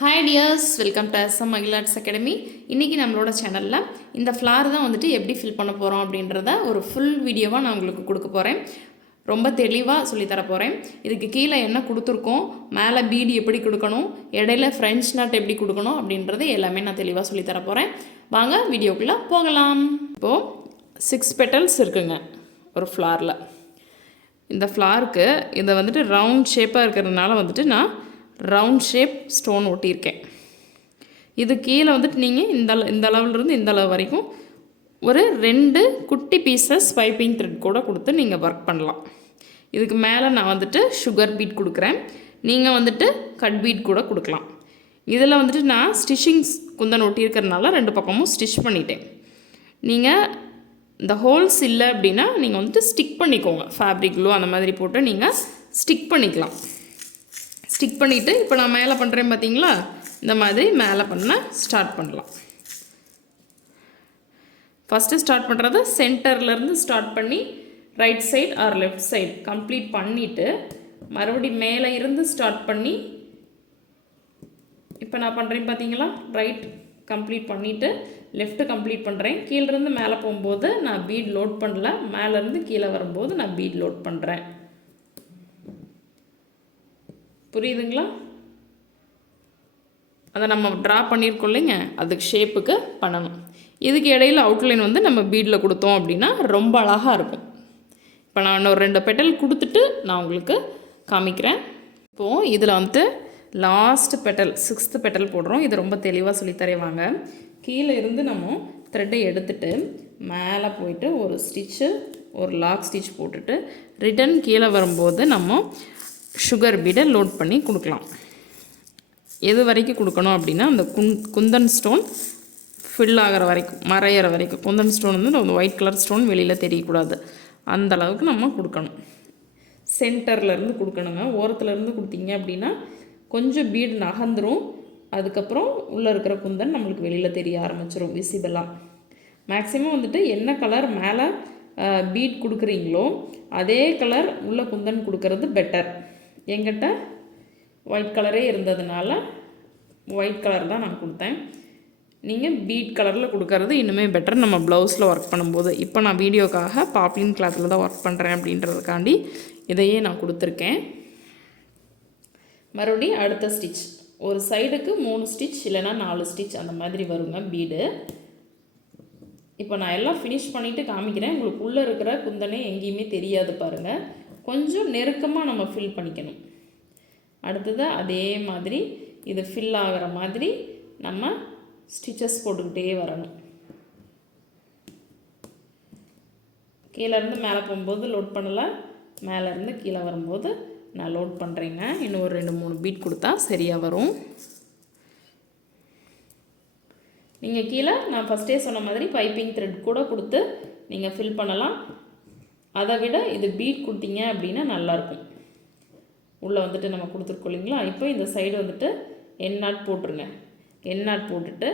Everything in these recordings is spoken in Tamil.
Hi tears, welcome to SM Mahila Arts Academy. இன்றைக்கி நம்மளோட சேனலில் இந்த ஃப்ளார் தான் வந்துட்டு எப்படி ஃபில் பண்ண போகிறோம் அப்படின்றத ஒரு ஃபுல் வீடியோவாக நான் உங்களுக்கு கொடுக்க போகிறேன். ரொம்ப தெளிவாக சொல்லித்தர போகிறேன். இதுக்கு கீழே என்ன கொடுத்துருக்கோம், மேலே பீடி எப்படி கொடுக்கணும், இடையில ஃப்ரெஞ்ச் நாட் எப்படி கொடுக்கணும் அப்படின்றது எல்லாமே நான் தெளிவாக சொல்லித்தர போகிறேன். வாங்க வீடியோக்குள்ளே போகலாம். இப்போது 6 பெட்டல்ஸ் இருக்குங்க ஒரு ஃப்ளாரில். இந்த ஃப்ளாருக்கு இதை வந்துட்டு ரவுண்ட் ஷேப்பாக இருக்கிறதுனால வந்துட்டு நான் ரவுண்ட் ஷேப் ஸ்டோன் ஒட்டியிருக்கேன். இது கீழே வந்துட்டு நீங்கள் இந்த அளவுலேருந்து இந்த அளவு வரைக்கும் ஒரு 2 குட்டி பீசஸ் பைப்பிங் த்ரெட் கூட கொடுத்து நீங்கள் ஒர்க் பண்ணலாம். இதுக்கு மேலே நான் வந்துட்டு சுகர் பீட் கொடுக்குறேன். நீங்கள் வந்துட்டு கட் பீட் கூட கொடுக்கலாம். இதில் வந்துட்டு நான் ஸ்டிச்சிங்ஸ் குந்தன் ஒட்டியிருக்கிறதுனால 2 பக்கமும் ஸ்டிச் பண்ணிட்டேன். நீங்கள் இந்த ஹோல்ஸ் இல்லை அப்படின்னா நீங்கள் வந்துட்டு ஸ்டிக் பண்ணிக்கோங்க. ஃபேப்ரிக் க்ளூ அந்த மாதிரி போட்டு நீங்கள் ஸ்டிக் பண்ணிக்கலாம். ஸ்டிக் பண்ணிவிட்டு இப்போ நான் மேலே பண்ணுறேன் பார்த்தீங்களா, இந்த மாதிரி மேலே பண்ண ஸ்டார்ட் பண்ணலாம். ஃபஸ்ட்டு ஸ்டார்ட் பண்ணுறது சென்டர்லேருந்து ஸ்டார்ட் பண்ணி right side or left side complete பண்ணிவிட்டு மறுபடியும் மேலே இருந்து ஸ்டார்ட் பண்ணி இப்போ நான் பண்ணுறேன் பார்த்தீங்களா, ரைட் கம்ப்ளீட் பண்ணிவிட்டு லெஃப்ட்டு கம்ப்ளீட் பண்ணுறேன். கீழேருந்து மேலே போகும்போது நான் பீட் லோட் பண்ணல, மேலேருந்து கீழே வரும்போது நான் பீட் லோட் பண்ணுறேன். புரியுதுங்களா? அதை நம்ம ட்ரா பண்ணியிருக்கோம் இல்லைங்க, அதுக்கு ஷேப்புக்கு பண்ணணும். இதுக்கு இடையில் அவுட்லைன் வந்து நம்ம பீடில் கொடுத்தோம் அப்படின்னா ரொம்ப அழகாக இருக்கும். இப்போ நான் ஒரு 2 பெட்டல் கொடுத்துட்டு நான் உங்களுக்கு காமிக்கிறேன். இப்போது இதில் வந்துட்டு லாஸ்ட் பெட்டல் 6th பெட்டல் போடுறோம். இது ரொம்ப தெளிவாக சொல்லித்தரேவாங்க. கீழே இருந்து நம்ம த்ரெட்டை எடுத்துட்டு மேலே போயிட்டு ஒரு ஸ்டிச்சு ஒரு லாக் ஸ்டிச் போட்டுட்டு ரிட்டன் கீழே வரும்போது நம்ம சுகர் பீடை லோட் பண்ணி கொடுக்கலாம். எது வரைக்கும் கொடுக்கணும் அப்படின்னா அந்த குந்தன் ஸ்டோன் ஃபில் ஆகிற வரைக்கும், மறையிற வரைக்கும். குந்தன் ஸ்டோன் வந்து அந்த ஒயிட் கலர் ஸ்டோன் வெளியில் தெரியக்கூடாது, அந்த அளவுக்கு நம்ம கொடுக்கணும். சென்டர்லேருந்து கொடுக்கணுங்க. ஓரத்துலேருந்து கொடுத்தீங்க அப்படின்னா கொஞ்சம் பீடு நகர்ந்துடும். அதுக்கப்புறம் உள்ளே இருக்கிற குந்தன் நம்மளுக்கு வெளியில் தெரிய ஆரம்பிச்சிடும் விசிபிளாக. மேக்ஸிமம் வந்துட்டு என்ன கலர் மேலே பீட் கொடுக்குறீங்களோ அதே கலர் உள்ள குந்தன் கொடுக்கறது பெட்டர். என்கிட்ட ஒயிட் கலரே இருந்ததுனால ஒயிட் கலர் தான் நான் கொடுத்தேன். நீங்கள் பீட் கலரில் கொடுக்கறது இன்னுமே பெட்டர் நம்ம ப்ளவுஸில் ஒர்க் பண்ணும்போது. இப்போ நான் வீடியோக்காக பாப்லின் கிளாத்தில் தான் ஒர்க் பண்ணுறேன் அப்படின்றதுக்காண்டி இதையே நான் கொடுத்துருக்கேன். மறுபடியும் அடுத்த ஸ்டிச் ஒரு சைடுக்கு 3 ஸ்டிச் இல்லைனா 4 ஸ்டிச் அந்த மாதிரி வருங்க பீடு. இப்போ நான் எல்லாம் ஃபினிஷ் பண்ணிவிட்டு காமிக்கிறேன். உங்களுக்கு உள்ளே இருக்கிற குந்தனே எங்கேயுமே தெரியாது பாருங்கள். கொஞ்சம் நெருக்கமாக நம்ம ஃபில் பண்ணிக்கணும். அடுத்தது அதே மாதிரி இது ஃபில் ஆகிற மாதிரி நம்ம ஸ்டிச்சஸ் போட்டுக்கிட்டே வரணும். கீழேருந்து மேலே போகும்போது லோட் பண்ணலை, மேலேருந்து கீழே வரும்போது நான் லோட் பண்ணுறேங்க. இன்னும் ஒரு 2-3 பீட் கொடுத்தா சரியாக வரும். நீங்கள் கீழே நான் ஃபஸ்ட்டே சொன்ன மாதிரி பைப்பிங் த்ரெட் கூட கொடுத்து நீங்கள் ஃபில் பண்ணலாம். அதை விட இது பீட் கொடுத்தீங்க அப்படின்னா நல்லாயிருக்கும். உள்ளே வந்துட்டு நம்ம கொடுத்துருக்கோம் இல்லைங்களா. இப்போ இந்த சைடு வந்துட்டு என் நாட் போட்டுருங்க. என் நாட் போட்டுட்டு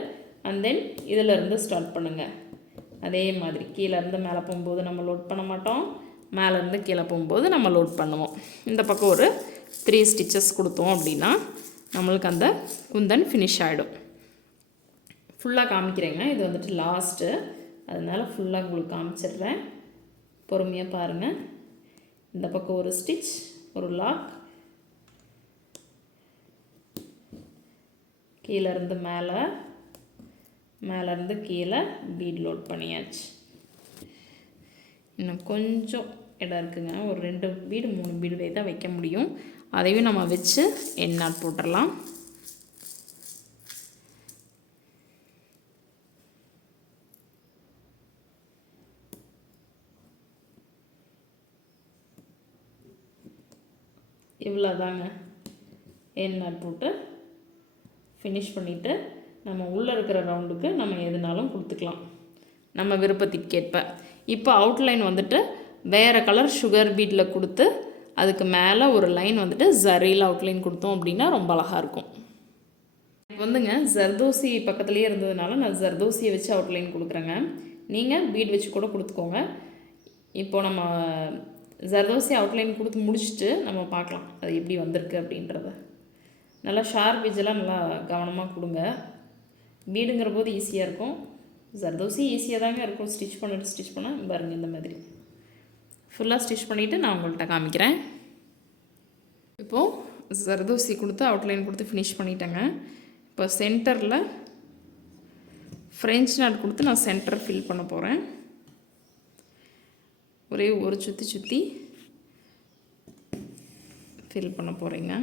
அண்ட் தென் இதிலேருந்து ஸ்டார்ட் பண்ணுங்கள். அதே மாதிரி கீழேருந்து மேலே போகும்போது நம்ம லோட் பண்ண மாட்டோம், மேலேருந்து கீழே போகும்போது நம்ம லோட் பண்ணுவோம். இந்த பக்கம் ஒரு 3 ஸ்டிச்சஸ் கொடுத்தோம் அப்படின்னா நம்மளுக்கு அந்த குந்தன் ஃபினிஷ் ஆகிடும். ஃபுல்லாக காமிக்கிறேங்க. இது வந்துட்டு லாஸ்ட்டு, அதனால் ஃபுல்லாக உங்களுக்கு காமிச்சிடுறேன். பொறுமையாக பாருங்கள். இந்த பக்கம் ஒரு ஸ்டிச் ஒரு லாக், கீழேருந்து மேலே மேலேருந்து கீழே பீட் லோட் பண்ணியாச்சு. இன்னும் கொஞ்சம் இடம் இருக்குங்க. ஒரு 2 பீடு 3 பீடு தான் வைக்க முடியும். அதையும் நம்ம வச்சு என் நாட் போட்டுடலாம். இவ்வளோதாங்க. என் நாட் போட்டு ஃபினிஷ் பண்ணிவிட்டு நம்ம உள்ளே இருக்கிற ரவுண்டுக்கு நம்ம எதுனாலும் கொடுத்துக்கலாம் நம்ம விருப்பத்திற்கேற்ப. இப்போ அவுட்லைன் வந்துட்டு வேறு கலர் சுகர் பீட்டில் கொடுத்து அதுக்கு மேலே ஒரு லைன் வந்துட்டு ஜரியில் அவுட்லைன் கொடுத்தோம் அப்படின்னா ரொம்ப அழகாக இருக்கும். வந்துங்க ஜர்தோசி பக்கத்துலேயே இருந்ததுனால நான் ஜர்தோசியை வச்சு அவுட்லைன் கொடுக்குறேங்க. நீங்கள் பீட் வச்சு கூட கொடுத்துக்கோங்க. இப்போது நம்ம ஜர்தோசி அவுட்லைன் கொடுத்து முடிச்சுட்டு நம்ம பார்க்கலாம் அது எப்படி வந்திருக்கு அப்படின்றத. நல்லா ஷார்ப் எஜ்ஜெல்லாம் நல்லா கவனமாக கொடுங்க. பீடுங்கிற போது ஈஸியாக இருக்கும். ஜர்தோசி ஈஸியாக தாங்க இருக்கும். ஸ்டிச் பண்ணால் பாருங்கள் இந்த மாதிரி ஃபுல்லாக ஸ்டிச் பண்ணிவிட்டு நான் உங்கள்கிட்ட காமிக்கிறேன். இப்போது ஜர்தோசி கொடுத்து அவுட்லைன் கொடுத்து ஃபினிஷ் பண்ணிட்டேங்க. இப்போ சென்டரில் ஃப்ரெஞ்ச் நாட் கொடுத்து நான் சென்டர் ஃபில் பண்ண போகிறேன். ஒரே ஒரு சுற்றி ஃபில் பண்ண போகிறேங்க.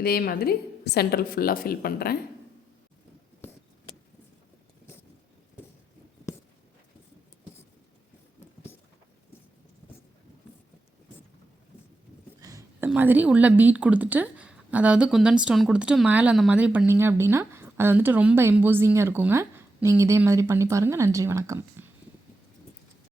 இதே மாதிரி சென்ட்ரல் ஃபுல்லாக ஃபில் பண்ணுறேன். இந்த மாதிரி உள்ள பீட் கொடுத்துட்டு, அதாவது குந்தன் ஸ்டோன் கொடுத்துட்டு மேலே அந்த மாதிரி பண்ணிங்க அப்படின்னா அது வந்துட்டு ரொம்ப எம்போசிங்காக இருக்குங்க. நீங்கள் இதே மாதிரி பண்ணி பாருங்கள். நன்றி, வணக்கம்.